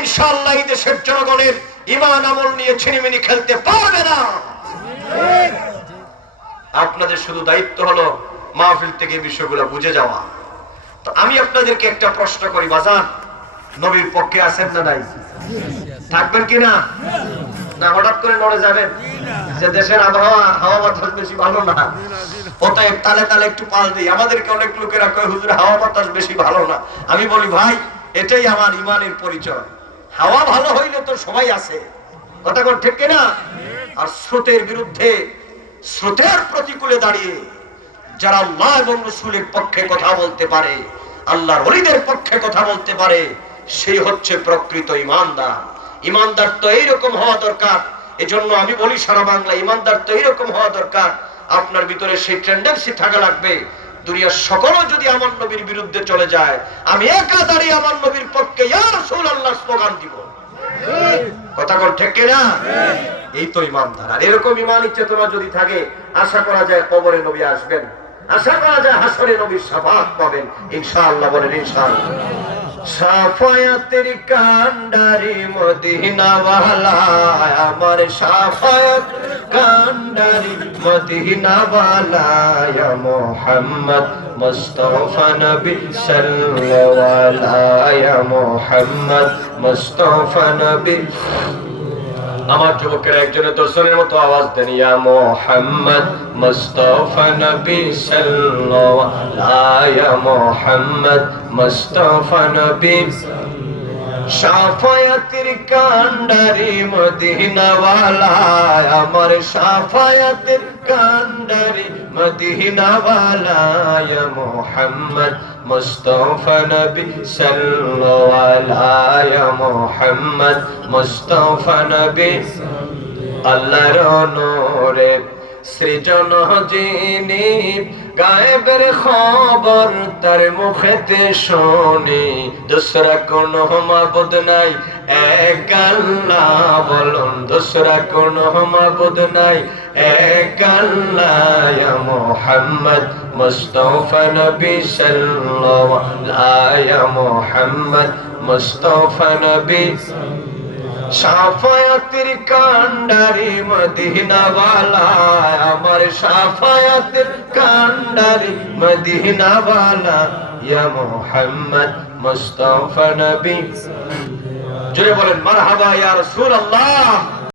ইনশাআল্লাহ এই দেশের জনগণের ঈমান আমল নিয়ে ছিনিমিনি খেলতে পারবে না। আপনাদের শুধু দায়িত্ব হলো মাহফিল থেকে বিষয়গুলো বুঝে যাওয়া। তো আমি আপনাদেরকে একটা প্রশ্ন করি, বাজান নবীর পক্ষে আছেন না নাই? থাকবেন কিনা? না হঠাৎ করে নড়ে যাবেন যে দেশের আবহাওয়া হাওয়া বাতাস বেশি ভালো না, অতএব তালে তালে একটু পাল দিই। আমাদেরকে অনেক লোকেরা কয় হুজুর হাওয়া বাতাস বেশি ভালো না। আমি বলি ভাই এটাই আমার ঈমানের পরিচয়। হাওয়া ভালো হইলে তো সবাই আছে, কথা কোন ঠিক কিনা? আর স্রোতের বিরুদ্ধে, স্রোতের প্রতিকূলে দাঁড়িয়ে যারা আল্লাহ এবং রাসূলের পক্ষে কথা বলতে পারে, আল্লাহর ওলিদের পক্ষে কথা বলতে পারে, সেই হচ্ছে প্রকৃত ঈমানদার। ঈমানদার তো এইরকম হওয়া দরকার। এজন্য আমি বলি সারা বাংলা ঈমানদার তো এইরকম হওয়া দরকার। আপনার ভিতরে সেই টেন্ডেন্সি থাকা লাগবে, দুনিয়ার সকলও যদি আমার নবীর বিরুদ্ধে চলে যায়, আমি একা দাঁড়িয়ে আমার নবীর পক্ষে ইয়া রাসূলুল্লাহ স্লোগান দিব। কথা কোন ঠিক কিনা? এই তো ঈমানদার। আর এরকম ঈমানি চেতনা যদি থাকে, আশা করা যায় কবরে নবী আসবেন, আশা করা যায় হাসরে নবীর শাফাআত পাবেন ইনশাআল্লাহ। বলেন ইনশাআল্লাহ। শাফায়াতের কান্ডারি মদিনা ওয়ালা, আমার শাফায়াত কান্ডারি মদিনা ওয়ালা, ইয়া মুহাম্মদ মুস্তাফা নবী সাল্লাল্লাহু আলাইহি, ইয়া মুহাম্মদ মুস্তাফা নবী। আমার যুবকেরা একজনের দর্শনের মতো আওয়াজ দেন, ইয়া মুহাম্মদ মুস্তাফা নবী সাল্লাল্লাহু আলাইহি, ইয়া মুহাম্মদ মুস্তাফা নবী। শাফায়াতের কান্ডারি মদিনা ওয়ালা, আমার শাফায়াতের কান্ডারি মদিনা ওয়ালা, ইয়া মুহাম্মদ মুস্তাফা নবী সাল্লাল্লাহু আলাইহি, ইয়া মুহাম্মদ মুস্তাফা নবী। আল্লাহর নূরে সৃজন যিনি, গায়েবের খবর তার মুখেতে শুনি, দোসরা কোন মাবুদ নাই এক আল্লাহ, বলুন দোসরা কোন মাবুদ নাই এক আল্লাহ, ইয়া মুহাম্মদ মুস্তাফা নবী সাল্লাল্লাহু আলাইহি, ইয়া মুহাম্মদ মুস্তাফা নবী। শাফায়াতের কান্ডারি মদিনা ওয়ালা, আমার শাফায়াতের কান্ডারি মদিনা ওয়ালা, ইয়া মুহাম্মদ মুস্তাফা নবী। জোরে বলেন মারহাবা ইয়া রাসূলুল্লাহ।